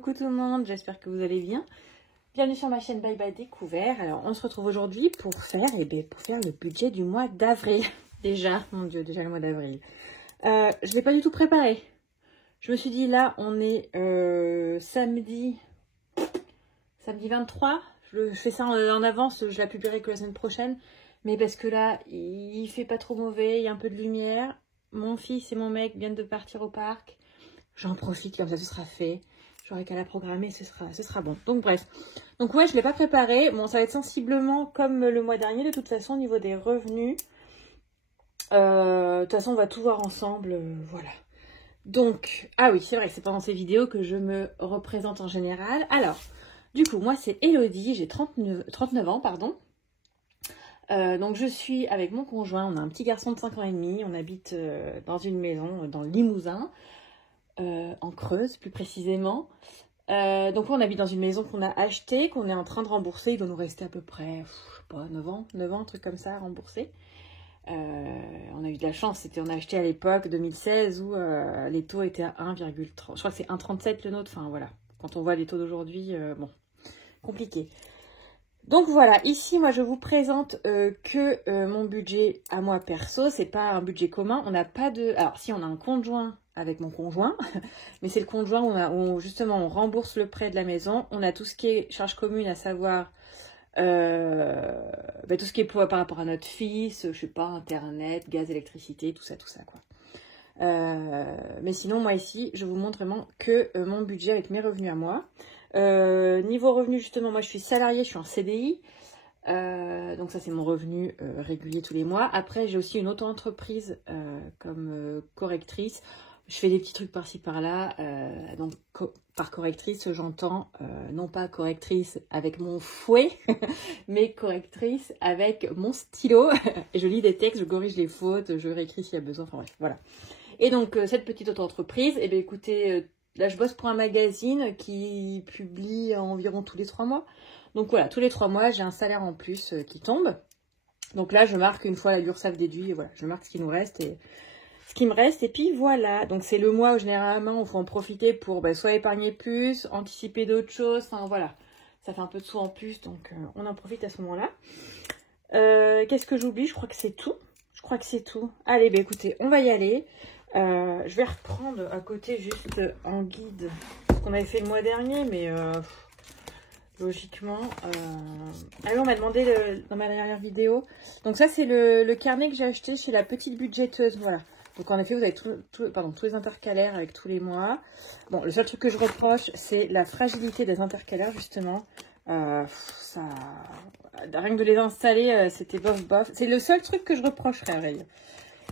coucou tout le monde, j'espère que vous allez bien. Bienvenue sur ma chaîne Bye Bye Découvert. Alors on se retrouve aujourd'hui pour faire le budget du mois d'avril. Déjà, mon Dieu, déjà le mois d'avril. Je ne l'ai pas du tout préparé. Je me suis dit là, on est samedi 23. Je fais ça en avance, je la publierai que la semaine prochaine. Mais parce que là, il fait pas trop mauvais, il y a un peu de lumière. Mon fils et mon mec viennent de partir au parc. J'en profite, comme ça ce sera fait. J'aurai qu'à la programmer, ce sera bon. Donc bref. Donc ouais, je ne l'ai pas préparé. Bon, ça va être sensiblement comme le mois dernier, de toute façon, au niveau des revenus. De toute façon, on va tout voir ensemble. Voilà. Donc, ah oui, c'est vrai que c'est pendant ces vidéos que je me représente en général. Alors, du coup, moi c'est Elodie, j'ai 39 ans, pardon. Donc je suis avec mon conjoint, on a un petit garçon de 5 ans et demi, on habite dans une maison dans le Limousin. En Creuse plus précisément. Donc on habite dans une maison qu'on a achetée, qu'on est en train de rembourser. Il doit nous rester à peu près, je sais pas, 9 ans, un truc comme ça à rembourser. On a eu de la chance, on a acheté à l'époque 2016 où les taux étaient à 1,30. Je crois que c'est 1,37 le nôtre, enfin voilà. Quand on voit les taux d'aujourd'hui, bon, compliqué. Donc voilà, ici moi je vous présente que mon budget à moi perso, c'est pas un budget commun, on n'a pas de... Alors si on a un compte joint avec mon conjoint, mais c'est le compte joint où justement on rembourse le prêt de la maison, on a tout ce qui est charges communes, à savoir tout ce qui est par rapport à notre fils, je sais pas, internet, gaz, électricité, tout ça quoi. Mais sinon moi ici je vous montre vraiment que mon budget avec mes revenus à moi. Niveau revenu justement, moi je suis salariée, je suis en CDI, donc ça c'est mon revenu régulier tous les mois. Après j'ai aussi une auto-entreprise comme correctrice. Je fais des petits trucs par-ci par-là, donc par correctrice j'entends non pas correctrice avec mon fouet, mais correctrice avec mon stylo. Et je lis des textes, je corrige les fautes, je réécris s'il y a besoin, enfin bref, voilà. Et donc cette petite auto-entreprise, eh bien écoutez, là je bosse pour un magazine qui publie environ tous les 3 mois. Donc voilà, tous les 3 mois j'ai un salaire en plus qui tombe. Donc là je marque une fois la l'URSSAF déduit, et voilà, je marque ce qui nous reste et ce qui me reste, et puis voilà. Donc c'est le mois où généralement il faut en profiter pour soit épargner plus, anticiper d'autres choses, enfin voilà. Ça fait un peu de sous en plus, donc on en profite à ce moment-là. Qu'est-ce que j'oublie? Je crois que c'est tout. Allez, écoutez, on va y aller. Je vais reprendre à côté juste en guide ce qu'on avait fait le mois dernier, mais logiquement... Ah oui, on m'a demandé dans ma dernière vidéo. Donc ça, c'est le carnet que j'ai acheté chez la petite budgéteuse, voilà. Donc en effet, vous avez tous les intercalaires avec tous les mois. Bon, le seul truc que je reproche, c'est la fragilité des intercalaires, justement. Rien que de les installer, c'était bof. C'est le seul truc que je reprocherais, à vrai dire.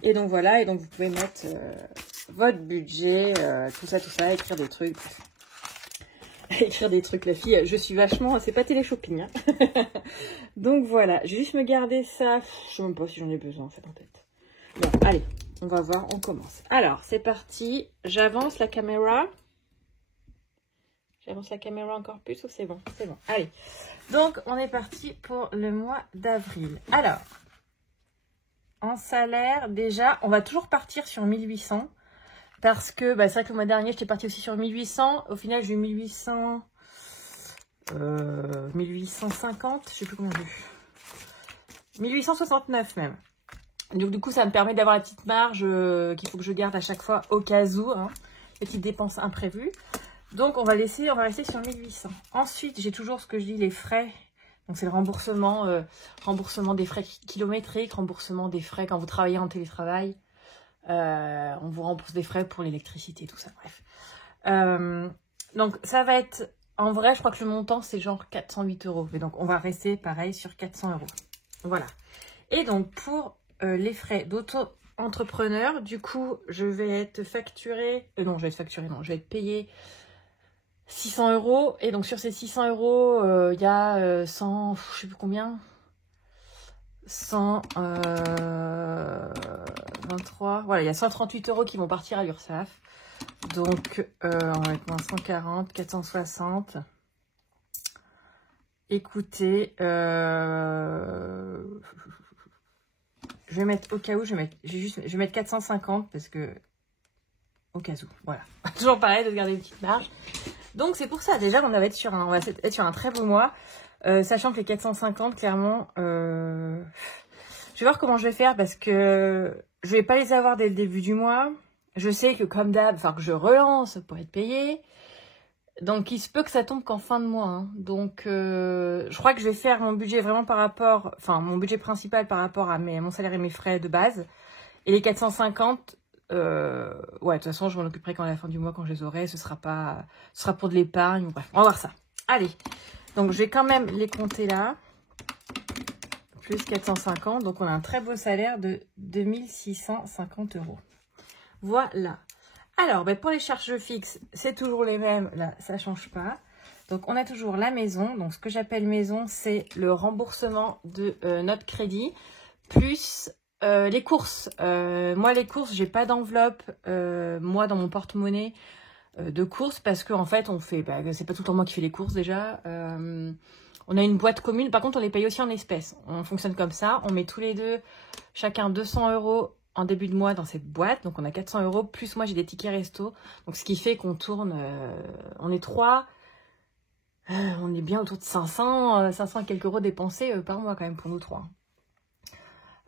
Et donc voilà, et donc vous pouvez mettre votre budget, tout ça, écrire des trucs. Écrire des trucs, la fille, je suis vachement, c'est pas télé-shopping. Hein. Donc voilà, je vais juste me garder ça, je sais même pas si j'en ai besoin en fait en tête. Bon, allez, on va voir, on commence. Alors, c'est parti, j'avance la caméra. J'avance la caméra encore plus ou c'est bon? C'est bon, allez. Donc, on est parti pour le mois d'avril. Alors... En salaire, déjà, on va toujours partir sur 1800. Parce que, c'est vrai que le mois dernier, j'étais partie aussi sur 1800. Au final, j'ai eu 1850. Je sais plus combien j'ai eu. 1869 même. Donc, du coup, ça me permet d'avoir la petite marge qu'il faut que je garde à chaque fois au cas où. Hein, petite dépense imprévue. Donc, on va rester sur 1800. Ensuite, j'ai toujours ce que je dis, les frais. Donc, c'est le remboursement des frais kilométriques, remboursement des frais quand vous travaillez en télétravail. On vous rembourse des frais pour l'électricité, tout ça, bref. Donc, ça va être... En vrai, je crois que le montant, c'est genre 408 €. Et donc, on va rester, pareil, sur 400 €. Voilà. Et donc, pour les frais d'auto-entrepreneur, du coup, je vais être facturée... je vais être payée 600 €. Et donc, sur ces 600 €, il y a 100... je sais plus combien... 123... Voilà, il y a 138 € qui vont partir à l'URSSAF. Donc, on va être moins 140, 460. Écoutez, je vais mettre au cas où, je vais mettre 450 parce que... Au cas où, voilà. Toujours pareil de garder une petite marge. Donc c'est pour ça, déjà on va être sur un très beau mois. Sachant que les 450, clairement, je vais voir comment je vais faire parce que je vais pas les avoir dès le début du mois. Je sais que comme d'hab, il faut que je relance pour être payée. Donc il se peut que ça tombe qu'en fin de mois. Hein. Donc je crois que je vais faire mon budget vraiment par rapport, enfin mon budget principal par rapport à mon salaire et mes frais de base. Et les 450, ouais, de toute façon je m'en occuperai quand à la fin du mois, quand je les aurai. Ce sera pour de l'épargne. Bref, on va voir ça. Allez. Donc, je vais quand même les compter là. Plus 450. Donc, on a un très beau salaire de 2650 €. Voilà. Alors, ben, pour les charges fixes, c'est toujours les mêmes. Là, ça ne change pas. Donc, on a toujours la maison. Donc, ce que j'appelle maison, c'est le remboursement de notre crédit. Plus les courses. Moi, les courses, j'ai pas d'enveloppe. Moi, dans mon porte-monnaie, de courses parce qu'en fait on fait c'est pas tout le temps moi qui fais les courses déjà, on a une boîte commune, par contre on les paye aussi en espèces, on fonctionne comme ça, on met tous les deux chacun 200 € en début de mois dans cette boîte, donc on a 400 € plus moi j'ai des tickets resto, donc ce qui fait qu'on tourne, on est trois, on est bien autour de 500 et quelques euros dépensés par mois quand même pour nous trois.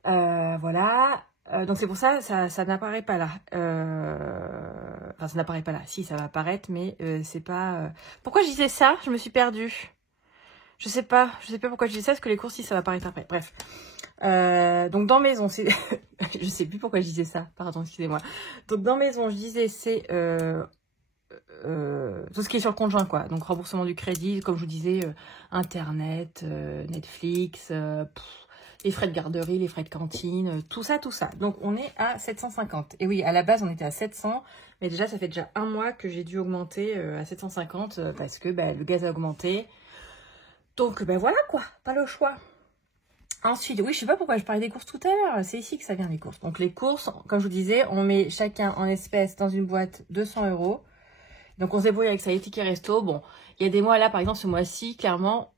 Voilà. Donc c'est pour ça, ça n'apparaît pas là. Enfin, ça n'apparaît pas là. Si, ça va apparaître, mais c'est pas... Pourquoi je disais ça? Je me suis perdue. Je sais pas pourquoi je disais ça, parce que les courses, si, ça va apparaître après. Bref. Donc dans maison, c'est... je sais plus pourquoi je disais ça. Pardon, excusez-moi. Donc dans maison, je disais, c'est... tout ce qui est sur le conjoint, quoi. Donc remboursement du crédit, comme je vous disais, Internet, Netflix... les frais de garderie, les frais de cantine, tout ça. Donc, on est à 750. Et oui, à la base, on était à 700. Mais déjà, ça fait déjà un mois que j'ai dû augmenter à 750 parce que le gaz a augmenté. Donc, voilà quoi. Pas le choix. Ensuite, oui, je sais pas pourquoi je parlais des courses tout à l'heure. C'est ici que ça vient, les courses. Donc, les courses, comme je vous disais, on met chacun en espèces dans une boîte 200 €. Donc, on se débrouille avec ça, les tickets resto. Bon, il y a des mois là, par exemple, ce mois-ci, clairement...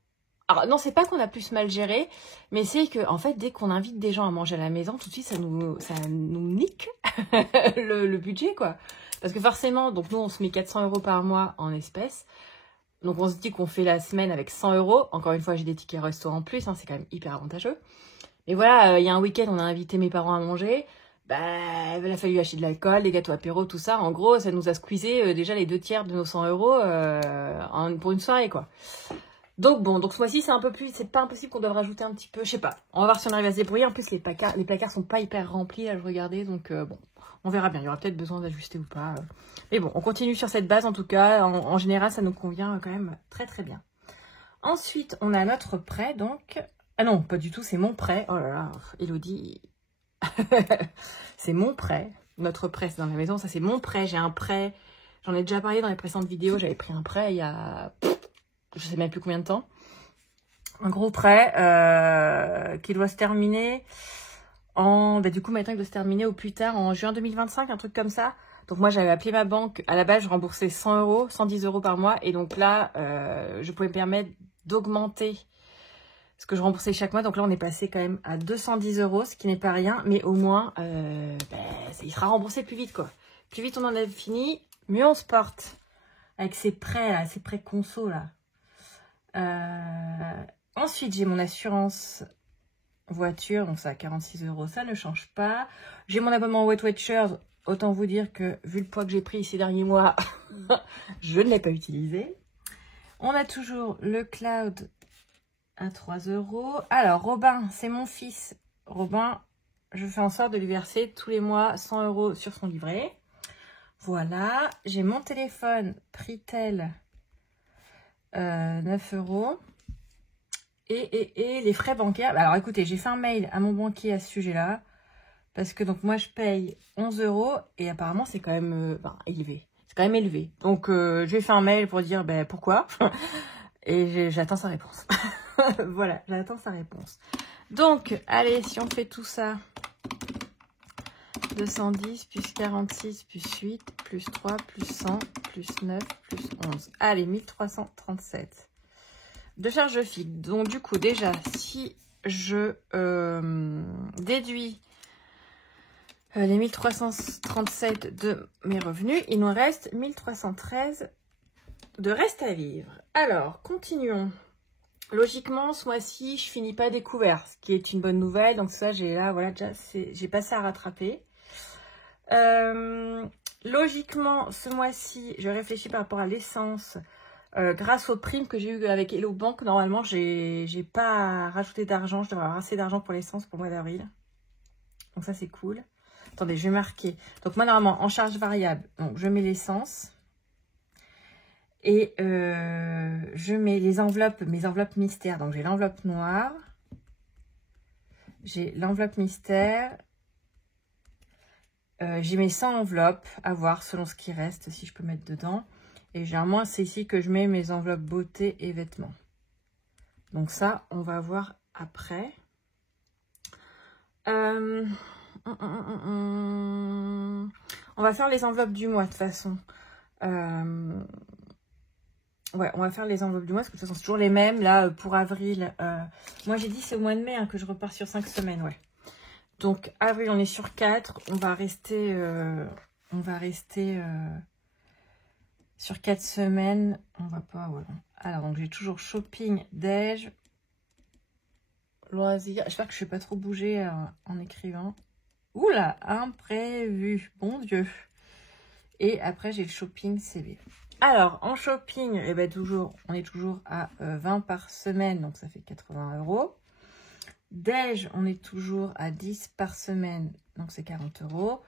Alors, non, c'est pas qu'on a plus mal géré, mais c'est que, en fait, dès qu'on invite des gens à manger à la maison, tout de suite, ça nous nique le budget, quoi. Parce que forcément, donc nous, on se met 400 € par mois en espèces. Donc, on se dit qu'on fait la semaine avec 100 €. Encore une fois, j'ai des tickets resto en plus, hein, c'est quand même hyper avantageux. Et voilà, il y a un week-end, on a invité mes parents à manger. Il a fallu acheter de l'alcool, des gâteaux apéro, tout ça. En gros, ça nous a squeezé déjà les 2/3 de nos 100 € pour une soirée, quoi. Donc bon, donc ce mois-ci c'est un peu plus, c'est pas impossible qu'on doive rajouter un petit peu, je sais pas. On va voir si on arrive à se débrouiller. En plus les placards sont pas hyper remplis là, je regardais, donc bon, on verra bien. Il y aura peut-être besoin d'ajuster ou pas. Mais bon, on continue sur cette base en tout cas. En général, ça nous convient quand même très très bien. Ensuite, on a notre prêt donc. Ah non, pas du tout, c'est mon prêt. Oh là là, Elodie. C'est mon prêt. Notre prêt, c'est dans la maison, ça c'est mon prêt. J'ai un prêt. J'en ai déjà parlé dans les précédentes vidéos. J'avais pris un prêt il y a... je sais même plus combien de temps. Un gros prêt qui doit se terminer en... du coup, maintenant, il doit se terminer au plus tard en juin 2025, un truc comme ça. Donc, moi, j'avais appelé ma banque. À la base, je remboursais 100 €, 110 € par mois. Et donc là, je pouvais me permettre d'augmenter ce que je remboursais chaque mois. Donc là, on est passé quand même à 210 €, ce qui n'est pas rien. Mais au moins, il sera remboursé plus vite, quoi. Plus vite on en a fini, mieux on se porte. Avec ces prêts, là, ces prêts conso, là. Ensuite, j'ai mon assurance voiture, donc ça à 46 €, ça ne change pas. J'ai mon abonnement Weight Watchers, autant vous dire que vu le poids que j'ai pris ces derniers mois, je ne l'ai pas utilisé. On a toujours le cloud à 3 €. Alors, Robin, c'est mon fils. Robin, je fais en sorte de lui verser tous les mois 100 € sur son livret. Voilà, j'ai mon téléphone Pritel 9 €. Et les frais bancaires. Alors écoutez, j'ai fait un mail à mon banquier à ce sujet-là. Parce que donc moi je paye 11 € et apparemment c'est quand même élevé. C'est quand même élevé. Donc je lui ai fait un mail pour dire pourquoi. Et j'attends sa réponse. Voilà, j'attends sa réponse. Donc, allez, si on fait tout ça. 210 plus 46 plus 8 plus 3 plus 100 plus 9 plus 11. Allez, 1337. De charge fixe. Donc, du coup, déjà, si je déduis les 1337 de mes revenus, il nous reste 1313 de reste à vivre. Alors, continuons. Logiquement, ce mois-ci, je finis pas découvert, ce qui est une bonne nouvelle. Donc ça, j'ai là, voilà, déjà, j'ai pas ça à rattraper. Logiquement, ce mois-ci, je réfléchis par rapport à l'essence. Grâce aux primes que j'ai eues avec Hello Bank, normalement, j'ai pas rajouté d'argent. Je devrais avoir assez d'argent pour l'essence pour le mois d'avril. Donc ça, c'est cool. Attendez, je vais marquer. Donc moi, normalement, en charge variable, donc je mets l'essence. Et je mets les enveloppes, mes enveloppes mystères. Donc, j'ai l'enveloppe noire. J'ai l'enveloppe mystère. J'ai mes 100 enveloppes à voir selon ce qui reste, si je peux mettre dedans. Et généralement, c'est ici que je mets mes enveloppes beauté et vêtements. Donc ça, on va voir après. On va faire les enveloppes du mois, de toute façon. Ouais, on va faire les enveloppes du mois, parce que de toute façon, c'est toujours les mêmes. Là, pour avril, moi, j'ai dit c'est au mois de mai hein, que je repars sur 5 semaines, ouais. Donc, avril, on est sur 4. On va rester sur 4 semaines. On va pas, voilà. Alors, donc, j'ai toujours shopping, déj, loisirs. J'espère que je ne vais pas trop bouger en écrivant. Oula, imprévu. Bon Dieu. Et après, j'ai le shopping CV. Alors, en shopping, eh ben, on est toujours à 20 par semaine, donc ça fait 80 €. Déj, on est toujours à 10 par semaine, donc c'est 40 €.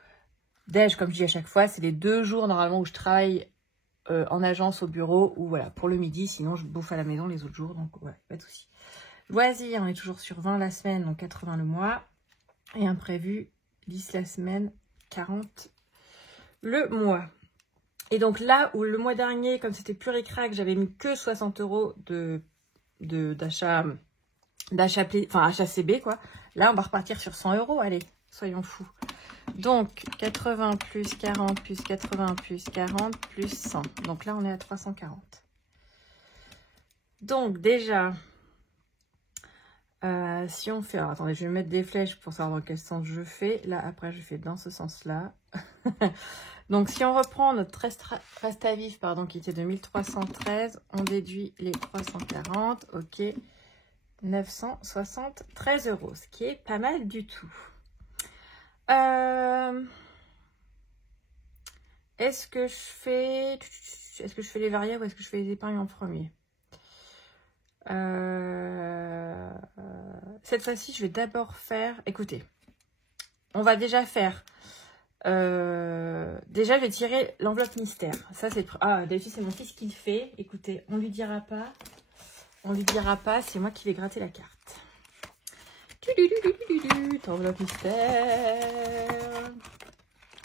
Déj, comme je dis à chaque fois, c'est les 2 jours normalement où je travaille en agence au bureau, ou voilà, pour le midi, sinon je bouffe à la maison les autres jours, donc voilà, pas de souci. Loisirs, on est toujours sur 20 la semaine, donc 80 le mois. Et imprévu, 10 la semaine, 40 le mois. Et donc là où le mois dernier, comme c'était pur et crack, j'avais mis que 60 € d'achat CB, quoi. Là, on va repartir sur 100 €. Allez, soyons fous. Donc, 80 plus 40 plus 80 plus 40 plus 100. Donc là, on est à 340. Donc, déjà, si on fait... Alors, attendez, je vais mettre des flèches pour savoir dans quel sens je fais. Là, après, je fais dans ce sens-là. Donc, si on reprend notre reste à vivre, pardon, qui était de 1313, on déduit les 340, ok, 973 €, ce qui est pas mal du tout. Est-ce que je fais les variables ou est-ce que je fais les épargnes en premier? Cette fois-ci, je vais d'abord faire... Écoutez, on va déjà faire... déjà, je vais tirer l'enveloppe mystère. Ça, c'est... Ah, d'habitude, c'est mon fils qui le fait. Écoutez, on lui dira pas. On lui dira pas, c'est moi qui vais gratter la carte. Enveloppe mystère.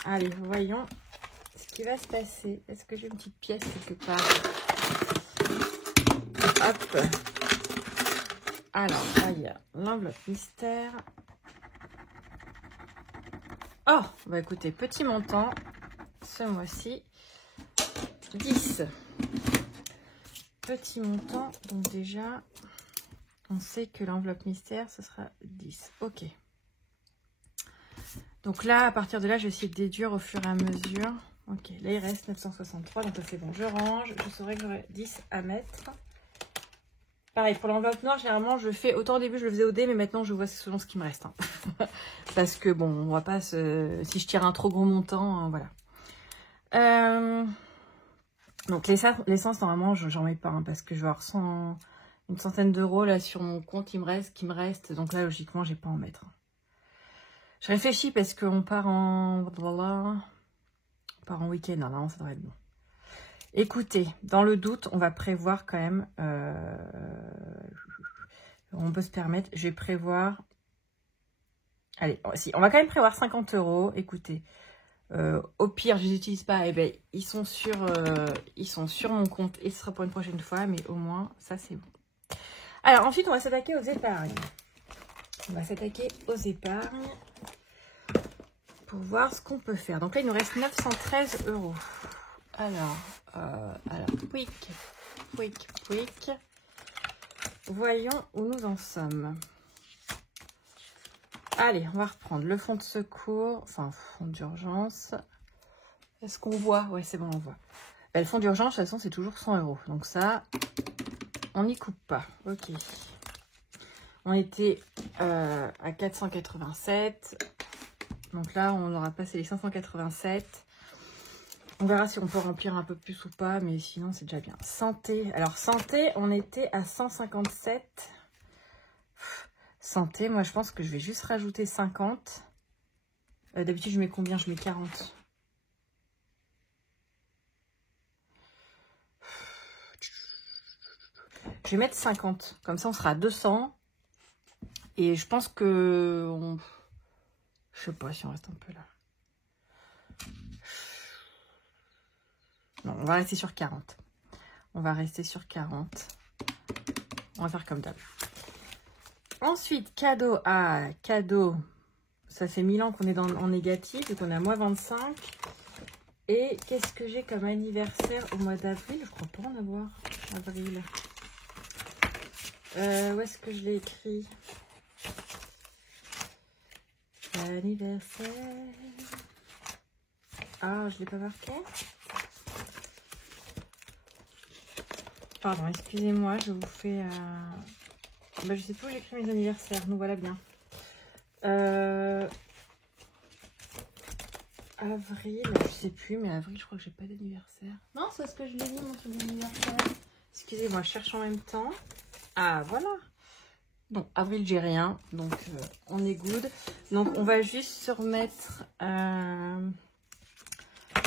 Allez, voyons ce qui va se passer. Est-ce que j'ai une petite pièce quelque part? Hop. Alors, là, il y a l'enveloppe mystère. Oh, bah écoutez, petit montant, ce mois-ci, 10. Petit montant, donc déjà, on sait que l'enveloppe mystère, ce sera 10. Ok. Donc là, à partir de là, je vais essayer de déduire au fur et à mesure. Ok, là, il reste 963, donc ça c'est bon. Je range, je saurai que j'aurai 10 à mettre. Pareil, pour l'enveloppe noire, généralement, je fais... Autant au début, je le faisais au dé, mais maintenant, je vois selon ce qui me reste. Hein. Parce que, bon, on va pas se... Si je tire un trop gros montant, voilà. Donc, l'essence, normalement, j'en mets pas, hein, parce que je vais avoir une centaine d'euros, là, sur mon compte, qui me reste. Donc là, logiquement, j'ai pas à en mettre. Je réfléchis, parce qu'on part en... On part en week-end, normalement, ça devrait être bon. Écoutez, dans le doute, on va prévoir quand même... on peut se permettre, je vais prévoir... Allez, si, on va quand même prévoir 50 €. Écoutez, au pire, je les utilise pas. Eh ben, ils sont sur mon compte et ce sera pour une prochaine fois. Mais au moins, ça, c'est bon. Alors, ensuite, on va s'attaquer aux épargnes. On va s'attaquer aux épargnes pour voir ce qu'on peut faire. Donc là, il nous reste 913 €. Alors, quick. Voyons où nous en sommes. Allez, on va reprendre le fonds de secours, enfin, fonds d'urgence. Est-ce qu'on voit? Ouais, c'est bon, on voit. Bah, le fonds d'urgence, de toute façon, c'est toujours 100 €. Donc ça, on n'y coupe pas. Ok. On était à 487. Donc là, on aura passé les 587. On verra si on peut remplir un peu plus ou pas, mais sinon, c'est déjà bien. Santé. Alors, santé, on était à 157. Santé, moi, je pense que je vais juste rajouter 50. D'habitude, je mets combien? Je mets 40. Je vais mettre 50. Comme ça, on sera à 200. Et je pense que... Je sais pas si on reste un peu là. Non, on va rester sur 40. On va rester sur 40. On va faire comme d'hab. Ensuite, cadeau. Ah, cadeau. Ça fait 1000 ans qu'on est en négatif. Donc, on a moins 25. Et qu'est-ce que j'ai comme anniversaire au mois d'avril? Je crois pas en avoir. Avril. Où est-ce que je l'ai écrit? Anniversaire. Ah, je l'ai pas marqué. Pardon, excusez-moi, je vous fais... Bah, je sais plus où j'écris mes anniversaires, nous voilà bien. Avril, je sais plus, mais avril, je crois que j'ai pas d'anniversaire. Non, c'est parce que je l'ai mis, mon truc d'anniversaire. Excusez-moi, je cherche en même temps. Ah, voilà. Donc, avril, j'ai rien, donc on est good. Donc, on va juste se remettre...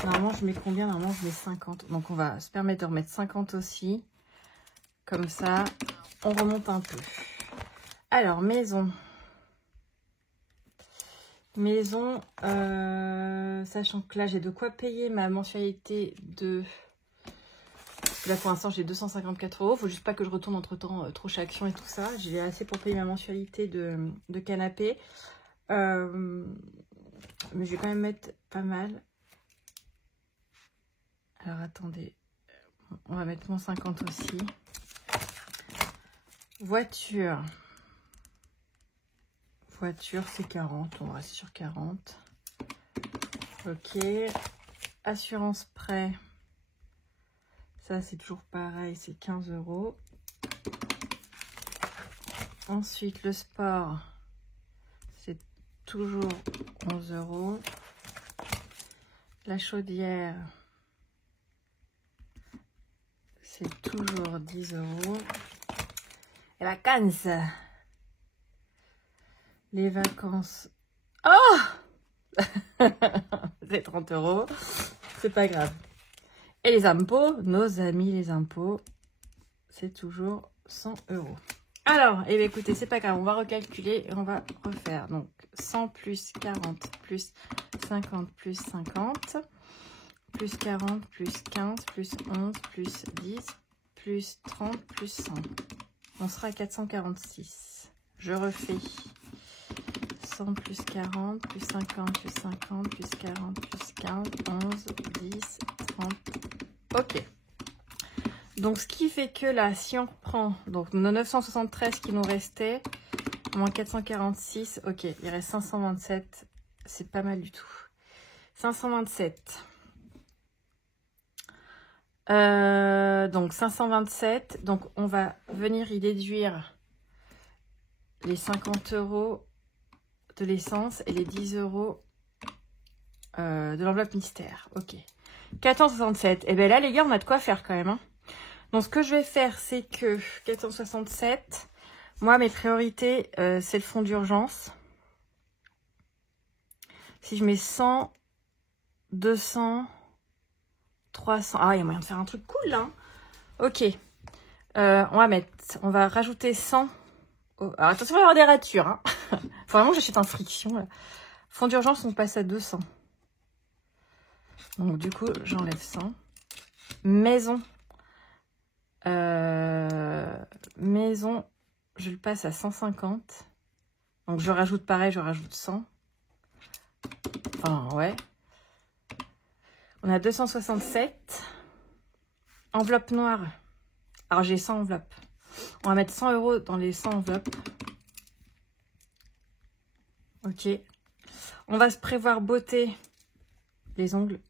Normalement, je mets combien? Normalement, je mets 50. Donc, on va se permettre de remettre 50 aussi. Comme ça, on remonte un peu. Alors, maison. Maison, sachant que là, j'ai de quoi payer ma mensualité de... Parce que là, pour l'instant, j'ai 254 €. Faut juste pas que je retourne entre-temps trop chez Action et tout ça. J'ai assez pour payer ma mensualité de canapé. Mais je vais quand même mettre pas mal. Alors, attendez. On va mettre mon 50 aussi. Voiture. Voiture, c'est 40. On va rester sur 40. Ok. Assurance prêt. Ça, c'est toujours pareil. C'est 15 €. Ensuite, le sport. C'est toujours 11 €. La chaudière. C'est toujours 10 €. Et vacances. Les vacances. Oh c'est 30 €. C'est pas grave. Et les impôts, nos amis les impôts, c'est toujours 100 €. Alors, eh bien, écoutez, c'est pas grave. On va recalculer et on va refaire. Donc, 100 plus 40 plus 50 plus 50 plus 40 plus 15 plus 11 plus 10 plus 30 plus 100. On sera à 446. Je refais. 100 plus 40 plus 50 plus 50 plus 40 plus 15, 11, 10, 30. Ok. Donc, ce qui fait que là, si on reprend donc nos 973 qui nous restaient, moins 446, ok, il reste 527. C'est pas mal du tout. 527. Donc, 527. Donc, on va venir y déduire les 50 € de l'essence et les 10 € de l'enveloppe mystère. Ok. 467. Et bien là, les gars, on a de quoi faire quand même. Hein. Donc, ce que je vais faire, c'est que 467, moi, mes priorités, c'est le fonds d'urgence. Si je mets 100, 200, 300... Ah, il y a moyen de faire un truc cool, là. Hein. Ok. On va rajouter 100. Alors, attention, il va y avoir des ratures. Hein. Faut vraiment que j'achète en friction. Là. Fonds d'urgence, on passe à 200. Donc, du coup, j'enlève 100. Maison. Maison, je le passe à 150. Donc, je rajoute pareil, je rajoute 100. Enfin, ouais. On a 267. Enveloppe noire. Alors, j'ai 100 enveloppes. On va mettre 100 € dans les 100 enveloppes. Ok. On va se prévoir beauté. Les ongles.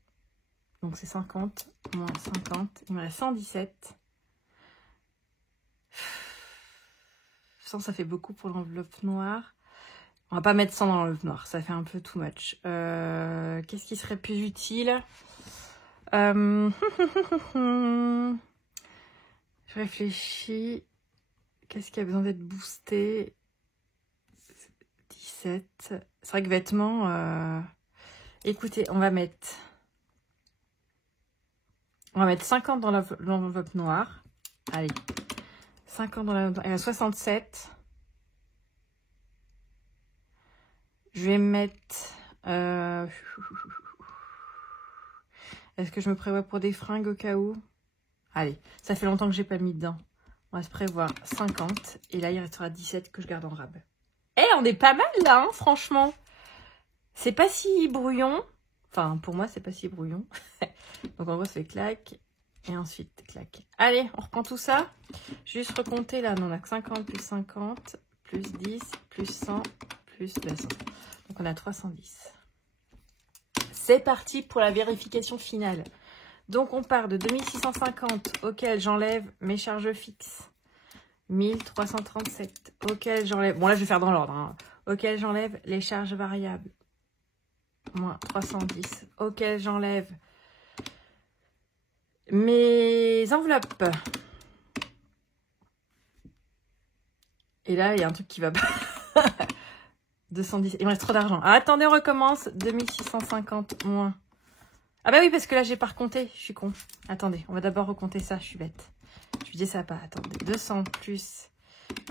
Donc c'est 50 moins 50. Il me reste 117. 100, ça fait beaucoup pour l'enveloppe noire. On va pas mettre 100 dans l'enveloppe noire. Ça fait un peu too much. Qu'est-ce qui serait plus utile? Je réfléchis. Qu'est-ce qui a besoin d'être boosté? 17. C'est vrai que vêtements... Écoutez, on va mettre 50 dans l'enveloppe noire. Allez. 50 dans l'enveloppe noire. 67. Je vais mettre... Est-ce que je me prévois pour des fringues au cas où? Allez, ça fait longtemps que j'ai pas mis dedans. On va se prévoir 50. Et là, il restera 17 que je garde en rab. Eh, on est pas mal là, hein, franchement. C'est pas si brouillon. Enfin, pour moi, c'est pas si brouillon. Donc, en gros, ça fait clac. Et ensuite, clac. Allez, on reprend tout ça. Juste recompter là. Non, on a que 50 plus 50, plus 10, plus 100, plus 200. Donc, on a 310. C'est parti pour la vérification finale. Donc, on part de 2650 auquel j'enlève mes charges fixes. 1337 auquel j'enlève... Bon, là, je vais faire dans l'ordre. Hein. Auquel j'enlève les charges variables. Moins 310. Auquel j'enlève mes enveloppes. Et là, il y a un truc qui va pas. 210. Il me reste trop d'argent. Ah, attendez, on recommence. 2650 moins. Ah bah oui, parce que là, j'ai pas recompté. Je suis con. Attendez, on va d'abord recompter ça. Je suis bête. Je me disais ça pas. Attendez. 200 plus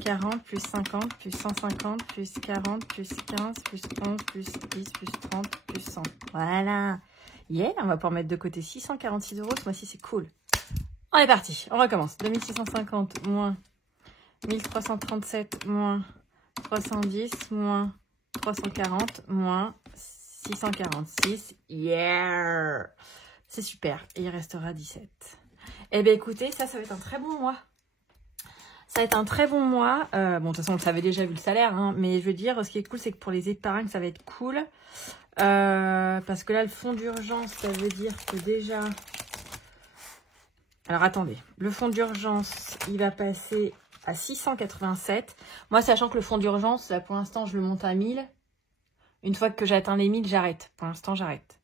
40 plus 50 plus 150 plus 40 plus 15 plus 11 plus 10 plus 30 plus 100. Voilà. Yeah, on va pouvoir mettre de côté 646 €. Ce mois-ci, c'est cool. On est parti. On recommence. 2650 moins 1337 moins 310 moins 340 moins 646. Yeah! C'est super. Et il restera 17. Eh bien, écoutez, ça va être un très bon mois. Ça va être un très bon mois. Bon, de toute façon, on le savait déjà vu le salaire. Hein, mais je veux dire, ce qui est cool, c'est que pour les épargnes, ça va être cool. Parce que là, le fonds d'urgence, ça veut dire que déjà... Alors, attendez. Le fonds d'urgence, il va passer à 687. Moi, sachant que le fonds d'urgence, là, pour l'instant, je le monte à 1000. Une fois que j'ai atteint les 1000, j'arrête. Pour l'instant, j'arrête.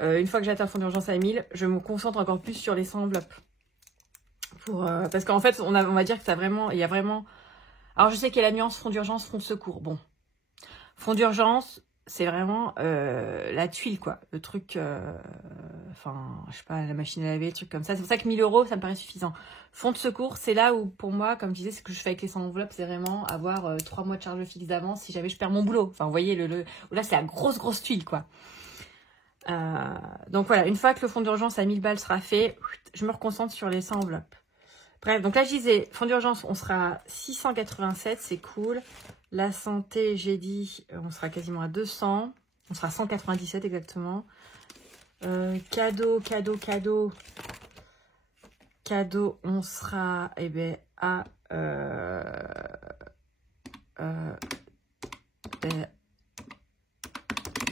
Une fois que j'ai atteint le fonds d'urgence à 1000, je me concentre encore plus sur les 100 enveloppes. Parce qu'en fait, on va dire que il y a vraiment... Alors, je sais qu'il y a la nuance fonds d'urgence, fonds de secours. Bon. Fonds d'urgence, c'est vraiment la tuile, quoi. Le truc... Enfin, je sais pas, la machine à laver, le truc comme ça. C'est pour ça que 1000 €, ça me paraît suffisant. Fonds de secours, c'est là où, pour moi, comme je disais, ce que je fais avec les 100 enveloppes, c'est vraiment avoir 3 mois de charge fixe d'avance si jamais je perds mon boulot. Enfin, vous voyez, là, c'est la grosse tuile, quoi. Donc voilà, une fois que le fonds d'urgence à 1000 balles sera fait, je me reconcentre sur les 100 enveloppes. Bref, donc là, je disais, fonds d'urgence, on sera à 687, c'est cool. La santé, j'ai dit, on sera quasiment à 200. On sera à 197 exactement. Cadeau, on sera à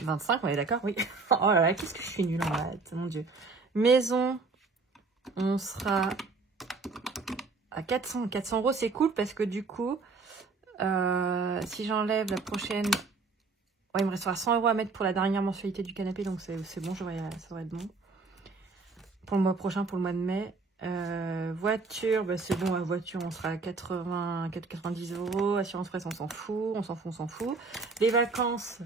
25, on est d'accord, oui. Oh là là, qu'est-ce que je suis nulle en maths, mon Dieu. Maison, on sera à 400 €, c'est cool parce que du coup, si j'enlève la prochaine... Ouais, il me restera 100 € à mettre pour la dernière mensualité du canapé, donc c'est bon, ça va être bon. Pour le mois prochain, pour le mois de mai. Voiture, bah c'est bon, la voiture, on sera à 90 €. Assurance presse, on s'en fout. Les vacances,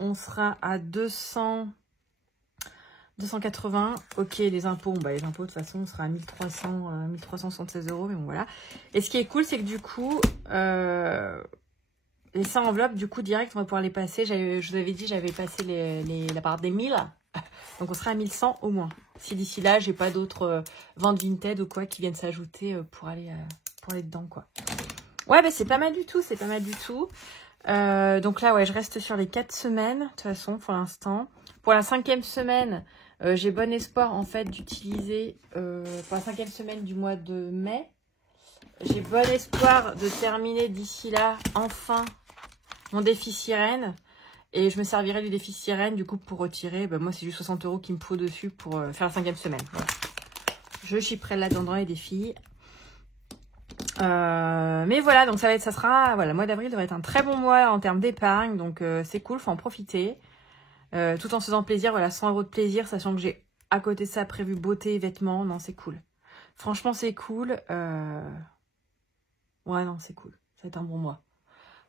on sera à 280. Ok, les impôts, les impôts, de toute façon, on sera à 1376 €, mais bon, voilà. Et ce qui est cool, c'est que du coup, les 100 enveloppes, du coup, direct, on va pouvoir les passer. Je vous avais dit, j'avais passé la part des 1000. Donc, on sera à 1100 au moins. Si d'ici là, j'ai pas d'autres ventes Vinted ou quoi qui viennent s'ajouter pour aller dedans, quoi. Ouais, c'est pas mal du tout, donc là, ouais, je reste sur les 4 semaines, de toute façon, pour l'instant. Pour la 5e semaine, j'ai bon espoir, en fait, d'utiliser, pour la 5e semaine du mois de mai, j'ai bon espoir de terminer d'ici là, enfin, mon défi sirène. Et je me servirai du défi sirène, du coup, pour retirer. Bah, moi, c'est juste 60 € qu'il me faut dessus pour faire la 5e semaine. Voilà. Je chipperai là-dedans dans les défis. Mais voilà, donc ça sera, voilà, le mois d'avril devrait être un très bon mois en termes d'épargne. Donc, c'est cool, faut en profiter. Tout en se faisant plaisir, voilà, 100 € de plaisir, sachant que j'ai à côté de ça prévu beauté, vêtements. Non, c'est cool. Franchement, c'est cool. Ouais, non, c'est cool. Ça va être un bon mois.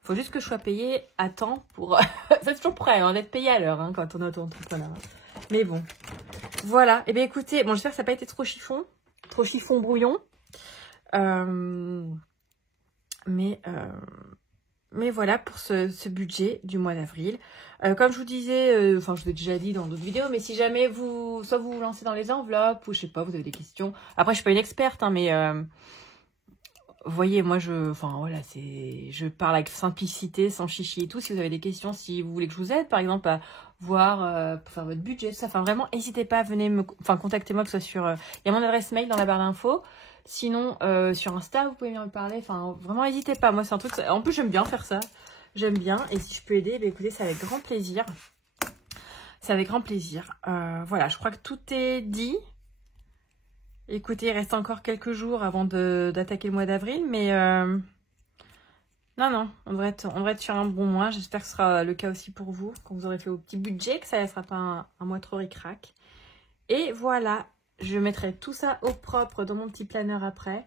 Faut juste que je sois payée à temps pour... c'est toujours prêt, hein, d'être payée à l'heure hein, quand on est auto-entrepreneur. Mais bon, voilà. Et bien écoutez, bon, j'espère que ça n'a pas été trop chiffon brouillon. Mais voilà pour ce budget du mois d'avril. Comme je vous disais, enfin je vous l'ai déjà dit dans d'autres vidéos, mais si jamais soit vous vous lancez dans les enveloppes, ou je sais pas, vous avez des questions. Après, je suis pas une experte, hein, mais... vous voyez, moi, je parle avec simplicité, sans chichi et tout. Si vous avez des questions, si vous voulez que je vous aide, par exemple, à voir, pour faire votre budget, tout ça. Enfin, vraiment, n'hésitez pas, contactez-moi, que ce soit sur... Il y a mon adresse mail dans la barre d'infos. Sinon, sur Insta, vous pouvez me parler. Enfin, vraiment, n'hésitez pas. Moi, c'est un truc... En plus, j'aime bien faire ça. J'aime bien. Et si je peux aider, bah, écoutez, c'est avec grand plaisir. C'est avec grand plaisir. Voilà, je crois que tout est dit. Écoutez, il reste encore quelques jours avant d'attaquer le mois d'avril, mais non, on devrait être sur un bon mois. J'espère que ce sera le cas aussi pour vous, quand vous aurez fait vos petits budgets, que ça ne sera pas un mois trop ric-rac. Et voilà, je mettrai tout ça au propre dans mon petit planeur après.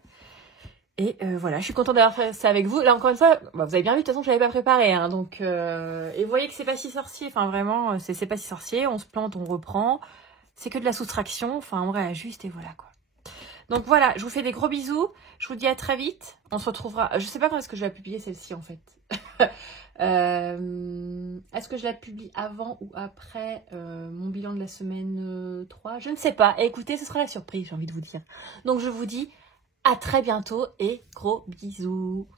Et voilà, je suis contente d'avoir fait ça avec vous. Là, encore une fois, bah, vous avez bien vu, de toute façon, je ne l'avais pas préparé. Hein, donc, et vous voyez que c'est pas si sorcier. Enfin, vraiment, c'est pas si sorcier. On se plante, on reprend. C'est que de la soustraction. Enfin, on réajuste et voilà, quoi. Donc voilà, je vous fais des gros bisous. Je vous dis à très vite. On se retrouvera... Je sais pas quand est-ce que je vais publier celle-ci, en fait. Est-ce que je la publie avant ou après mon bilan de la semaine 3? Je ne sais pas. Écoutez, ce sera la surprise, j'ai envie de vous dire. Donc je vous dis à très bientôt et gros bisous.